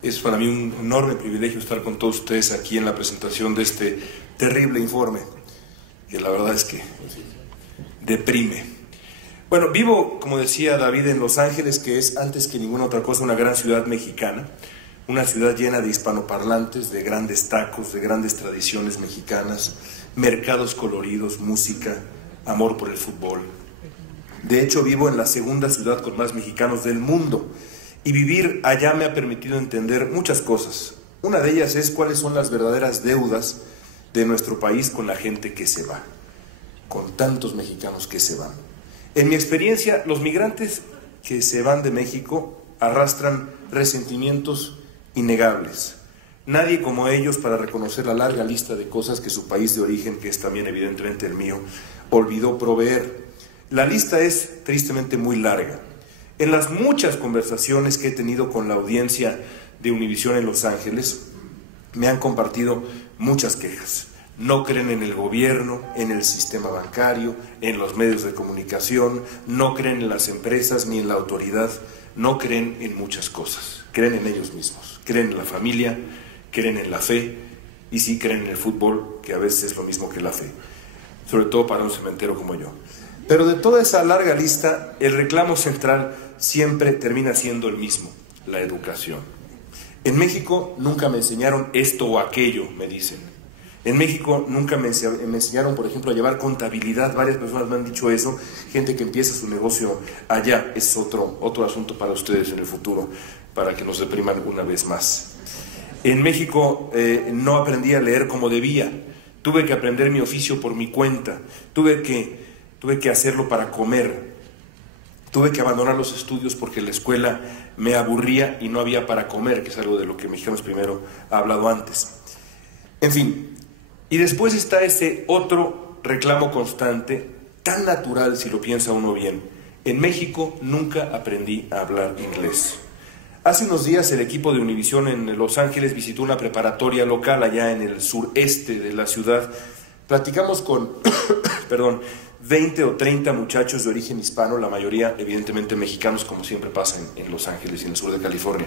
Es para mí un enorme privilegio estar con todos ustedes aquí en la presentación de este terrible informe, que la verdad es que deprime. Bueno, vivo, como decía David, en Los Ángeles, que es antes que ninguna otra cosa una gran ciudad mexicana, una ciudad llena de hispanoparlantes, de grandes tacos, de grandes tradiciones mexicanas, mercados coloridos, música, amor por el fútbol. De hecho, vivo en la segunda ciudad con más mexicanos del mundo. Y vivir allá me ha permitido entender muchas cosas. Una de ellas es cuáles son las verdaderas deudas de nuestro país con la gente que se va, con tantos mexicanos que se van. En mi experiencia, los migrantes que se van de México arrastran resentimientos innegables. Nadie como ellos para reconocer la larga lista de cosas que su país de origen, que es también evidentemente el mío, olvidó proveer. La lista es tristemente muy larga. En las muchas conversaciones que he tenido con la audiencia de Univisión en Los Ángeles, me han compartido muchas quejas. No creen en el gobierno, en el sistema bancario, en los medios de comunicación, no creen en las empresas ni en la autoridad, no creen en muchas cosas. Creen en ellos mismos, creen en la familia, creen en la fe y sí creen en el fútbol, que a veces es lo mismo que la fe, sobre todo para un cementero como yo. Pero de toda esa larga lista, el reclamo central siempre termina siendo el mismo, la educación. En México nunca me enseñaron esto o aquello, me dicen. En México nunca me enseñaron, por ejemplo, a llevar contabilidad. Varias personas me han dicho eso. Gente que empieza su negocio allá. Es otro asunto para ustedes en el futuro, para que nos depriman una vez más. En México no aprendí a leer como debía. Tuve que aprender mi oficio por mi cuenta. Tuve que hacerlo para comer. Tuve que abandonar los estudios porque la escuela me aburría y no había para comer, que es algo de lo que Mexicanos Primero ha hablado antes. En fin, y después está ese otro reclamo constante, tan natural si lo piensa uno bien. En México nunca aprendí a hablar inglés. Hace unos días el equipo de Univisión en Los Ángeles visitó una preparatoria local allá en el sureste de la ciudad. Platicamos con 20 o 30 muchachos de origen hispano, la mayoría evidentemente mexicanos, como siempre pasa en Los Ángeles y en el sur de California.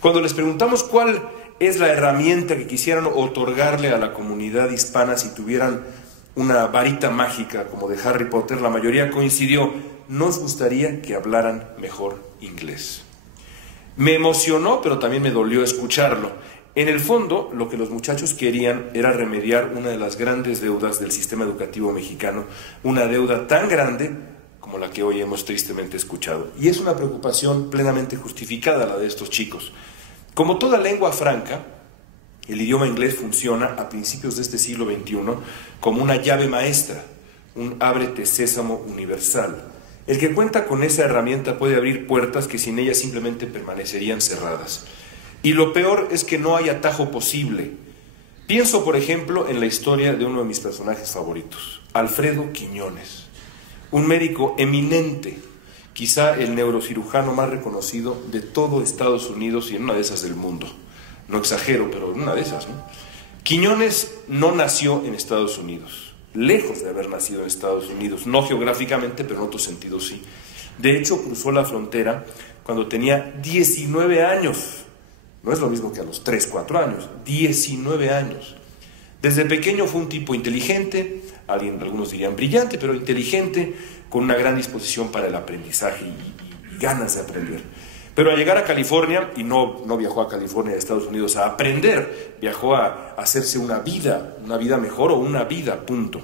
Cuando les preguntamos cuál es la herramienta que quisieran otorgarle a la comunidad hispana si tuvieran una varita mágica como de Harry Potter, la mayoría coincidió: nos gustaría que hablaran mejor inglés. Me emocionó, pero también me dolió escucharlo. En el fondo, lo que los muchachos querían era remediar una de las grandes deudas del sistema educativo mexicano, una deuda tan grande como la que hoy hemos tristemente escuchado. Y es una preocupación plenamente justificada la de estos chicos. Como toda lengua franca, el idioma inglés funciona a principios de este siglo XXI como una llave maestra, un ábrete sésamo universal. El que cuenta con esa herramienta puede abrir puertas que sin ella simplemente permanecerían cerradas. Y lo peor es que no hay atajo posible. Pienso, por ejemplo, en la historia de uno de mis personajes favoritos, Alfredo Quiñones, un médico eminente, quizá el neurocirujano más reconocido de todo Estados Unidos y en una de esas del mundo. No exagero, pero en una de esas, ¿no? Quiñones no nació en Estados Unidos, lejos de haber nacido en Estados Unidos, no geográficamente, pero en otro sentido sí. De hecho, cruzó la frontera cuando tenía 19 años. No es lo mismo que a los 3, 4 años, 19 años. Desde pequeño fue un tipo inteligente, algunos dirían brillante, pero inteligente, con una gran disposición para el aprendizaje y ganas de aprender. Pero al llegar a California, y no viajó a California de Estados Unidos a aprender, viajó a hacerse una vida mejor o una vida, punto.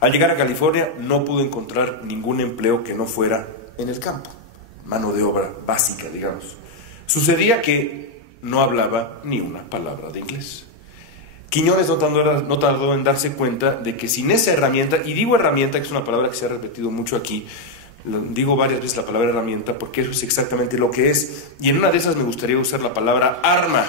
Al llegar a California no pudo encontrar ningún empleo que no fuera en el campo, mano de obra básica, digamos. Sucedía que no hablaba ni una palabra de inglés. Quiñones no tardó en darse cuenta de que sin esa herramienta, y digo herramienta, que es una palabra que se ha repetido mucho aquí, digo varias veces la palabra herramienta porque eso es exactamente lo que es, y en una de esas me gustaría usar la palabra arma,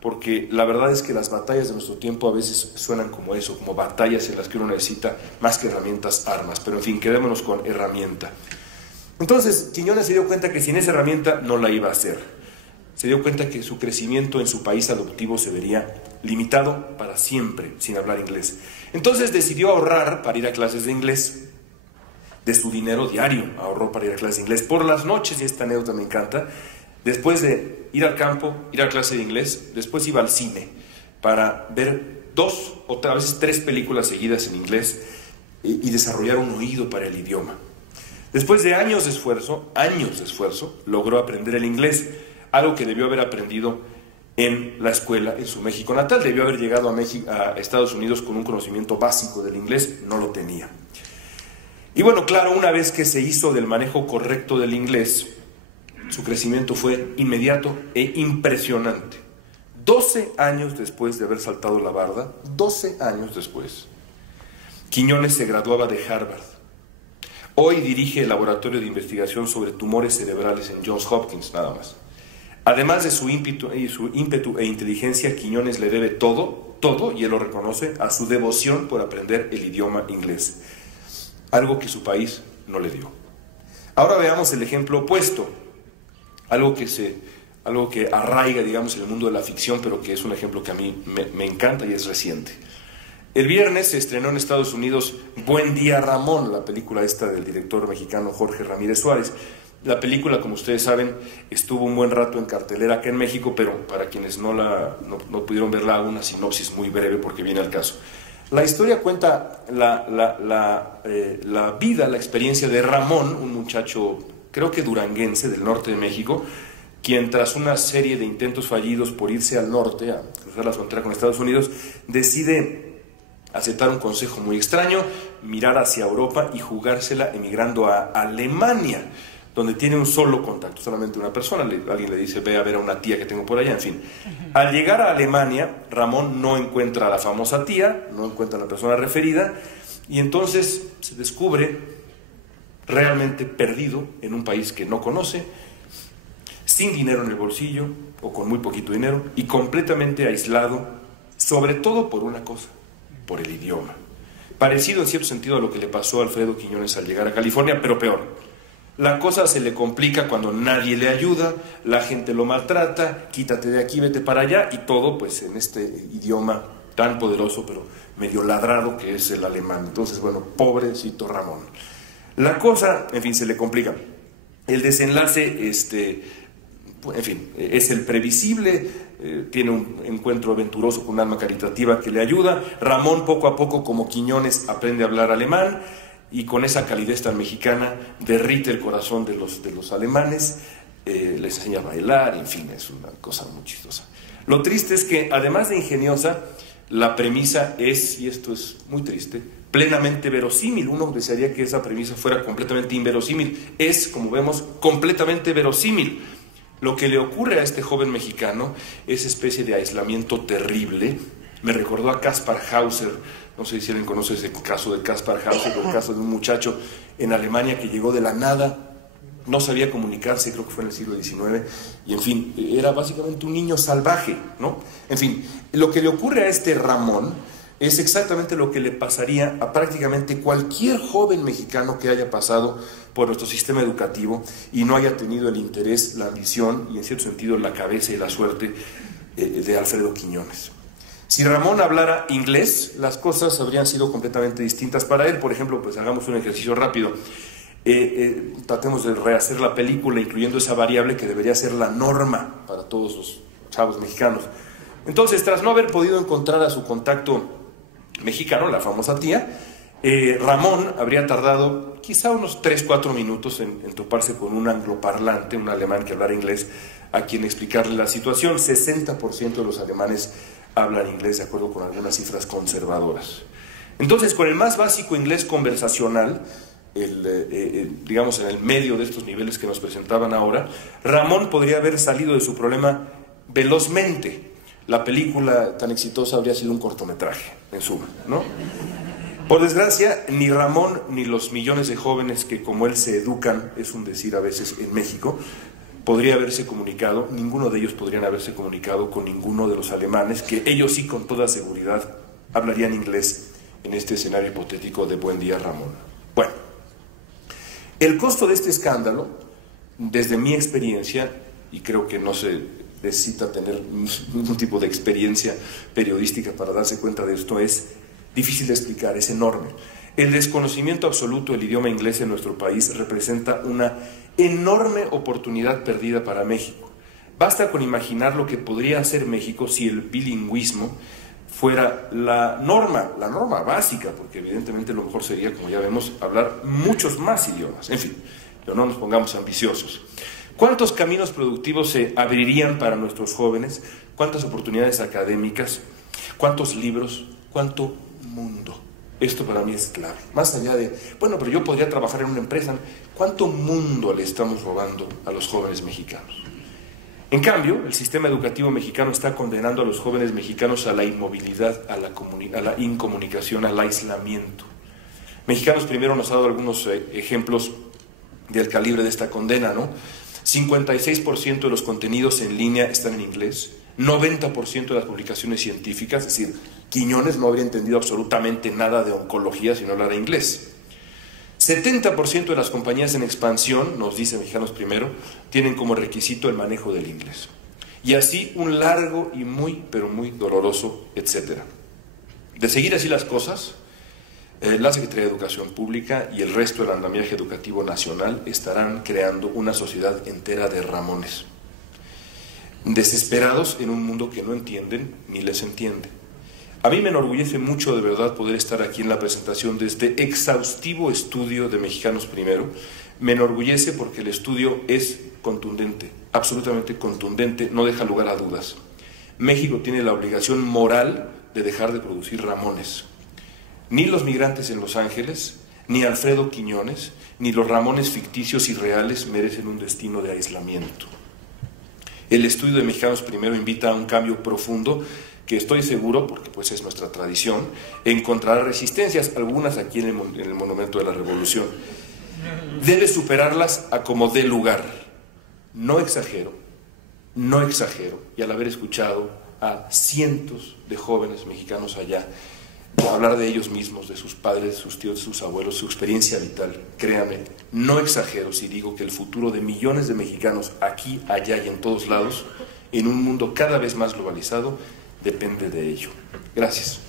porque la verdad es que las batallas de nuestro tiempo a veces suenan como eso, como batallas en las que uno necesita más que herramientas, armas, pero en fin, quedémonos con herramienta. Entonces Quiñones se dio cuenta que sin esa herramienta no la iba a hacer. Se dio cuenta que su crecimiento en su país adoptivo se vería limitado para siempre sin hablar inglés. Entonces decidió ahorrar para ir a clases de inglés. De su dinero diario ahorró para ir a clases de inglés. Por las noches, y esta anécdota me encanta, Después de ir al campo, ir a clase de inglés, después iba al cine para ver 2 o a veces 3 películas seguidas en inglés y desarrollar un oído para el idioma. Después de años de esfuerzo, logró aprender el inglés, algo que debió haber aprendido en la escuela en su México natal. Debió haber llegado a Estados Unidos con un conocimiento básico del inglés, no lo tenía. Y bueno, claro, una vez que se hizo del manejo correcto del inglés, su crecimiento fue inmediato e impresionante. 12 años después de haber saltado la barda, 12 años después, Quiñones se graduaba de Harvard. Hoy dirige el laboratorio de investigación sobre tumores cerebrales en Johns Hopkins, nada más. Además de su ímpetu e inteligencia, Quiñones le debe todo, y él lo reconoce, a su devoción por aprender el idioma inglés, algo que su país no le dio. Ahora veamos el ejemplo opuesto, algo que arraiga, digamos, en el mundo de la ficción, pero que es un ejemplo que a mí me encanta y es reciente. El viernes se estrenó en Estados Unidos Buen Día Ramón, la película esta del director mexicano Jorge Ramírez Suárez. La película, como ustedes saben, estuvo un buen rato en cartelera acá en México, pero para quienes no pudieron verla, una sinopsis muy breve porque viene al caso. La historia cuenta la vida, la experiencia de Ramón, un muchacho, creo que duranguense, del norte de México, quien tras una serie de intentos fallidos por irse al norte, a cruzar la frontera con Estados Unidos, decide aceptar un consejo muy extraño, mirar hacia Europa y jugársela emigrando a Alemania, donde tiene un solo contacto, solamente una persona. Alguien le dice, ve a ver a una tía que tengo por allá, en fin. Al llegar a Alemania, Ramón no encuentra a la famosa tía, no encuentra a la persona referida, y entonces se descubre realmente perdido en un país que no conoce, sin dinero en el bolsillo, o con muy poquito dinero, y completamente aislado, sobre todo por una cosa, por el idioma. Parecido en cierto sentido a lo que le pasó a Alfredo Quiñones al llegar a California, pero peor. La cosa se le complica cuando nadie le ayuda, la gente lo maltrata, quítate de aquí, vete para allá, y todo pues en este idioma tan poderoso, pero medio ladrado, que es el alemán. Entonces, bueno, pobrecito Ramón. La cosa, en fin, se le complica. El desenlace, en fin, es el previsible, tiene un encuentro aventuroso con un alma caritativa que le ayuda. Ramón, poco a poco, como Quiñones, aprende a hablar alemán, y con esa calidez tan mexicana derrite el corazón de los alemanes, les enseña a bailar, en fin, es una cosa muy chistosa. Lo triste es que, además de ingeniosa, la premisa es, y esto es muy triste, plenamente verosímil. Uno desearía que esa premisa fuera completamente inverosímil. Es, como vemos, completamente verosímil. Lo que le ocurre a este joven mexicano es especie de aislamiento terrible. Me recordó a Kaspar Hauser. No sé si alguien conoce ese caso de Kaspar Hauser, o el caso de un muchacho en Alemania que llegó de la nada, no sabía comunicarse, creo que fue en el siglo XIX, y en fin, era básicamente un niño salvaje, ¿no? En fin, lo que le ocurre a este Ramón es exactamente lo que le pasaría a prácticamente cualquier joven mexicano que haya pasado por nuestro sistema educativo y no haya tenido el interés, la ambición y en cierto sentido la cabeza y la suerte de Alfredo Quiñones. Si Ramón hablara inglés, las cosas habrían sido completamente distintas para él. Por ejemplo, pues hagamos un ejercicio rápido. Tratemos de rehacer la película incluyendo esa variable que debería ser la norma para todos los chavos mexicanos. Entonces, tras no haber podido encontrar a su contacto mexicano, la famosa tía, Ramón habría tardado quizá unos 3-4 minutos en toparse con un angloparlante, un alemán que hablara inglés, a quien explicarle la situación. 60% de los alemanes hablan inglés, de acuerdo con algunas cifras conservadoras. Entonces, con el más básico inglés conversacional, digamos en el medio de estos niveles que nos presentaban ahora, Ramón podría haber salido de su problema velozmente. La película tan exitosa habría sido un cortometraje, en suma, ¿no? Por desgracia, ni Ramón ni los millones de jóvenes que como él se educan, es un decir a veces en México, podría haberse comunicado, ninguno de ellos podrían haberse comunicado con ninguno de los alemanes, que ellos sí con toda seguridad hablarían inglés en este escenario hipotético de Buen Día Ramón. Bueno, el costo de este escándalo, desde mi experiencia, y creo que no se necesita tener ningún tipo de experiencia periodística para darse cuenta de esto, es difícil de explicar, es enorme. El desconocimiento absoluto del idioma inglés en nuestro país representa una enorme oportunidad perdida para México. Basta con imaginar lo que podría hacer México si el bilingüismo fuera la norma básica, porque evidentemente lo mejor sería, como ya vemos, hablar muchos más idiomas. En fin, pero no nos pongamos ambiciosos. ¿Cuántos caminos productivos se abrirían para nuestros jóvenes? ¿Cuántas oportunidades académicas? ¿Cuántos libros? ¿Cuánto mundo? Esto para mí es clave. Más allá de, bueno, pero yo podría trabajar en una empresa. ¿Cuánto mundo le estamos robando a los jóvenes mexicanos? En cambio, el sistema educativo mexicano está condenando a los jóvenes mexicanos a la inmovilidad, a la incomunicación, al aislamiento. Mexicanos Primero nos ha dado algunos ejemplos del calibre de esta condena, ¿no? 56% de los contenidos en línea están en inglés, 90% de las publicaciones científicas, es decir, Quiñones no habría entendido absolutamente nada de oncología si no hablara inglés. 70% de las compañías en expansión, nos dice Mexicanos Primero, tienen como requisito el manejo del inglés. Y así un largo y muy, pero muy doloroso, etcétera. De seguir así las cosas, la Secretaría de Educación Pública y el resto del andamiaje educativo nacional estarán creando una sociedad entera de Ramones, desesperados en un mundo que no entienden ni les entiende. A mí me enorgullece mucho de verdad poder estar aquí en la presentación de este exhaustivo estudio de Mexicanos Primero. Me enorgullece porque el estudio es contundente, absolutamente contundente, no deja lugar a dudas. México tiene la obligación moral de dejar de producir Ramones. Ni los migrantes en Los Ángeles, ni Alfredo Quiñones, ni los Ramones ficticios y reales merecen un destino de aislamiento. El estudio de Mexicanos Primero invita a un cambio profundo que estoy seguro, porque pues es nuestra tradición, encontrará resistencias, algunas aquí en el Monumento de la Revolución. Debe superarlas a como dé lugar. No exagero, y al haber escuchado a cientos de jóvenes mexicanos allá, hablar de ellos mismos, de sus padres, de sus tíos, de sus abuelos, su experiencia vital, créame, no exagero si digo que el futuro de millones de mexicanos aquí, allá y en todos lados, en un mundo cada vez más globalizado, depende de ello. Gracias.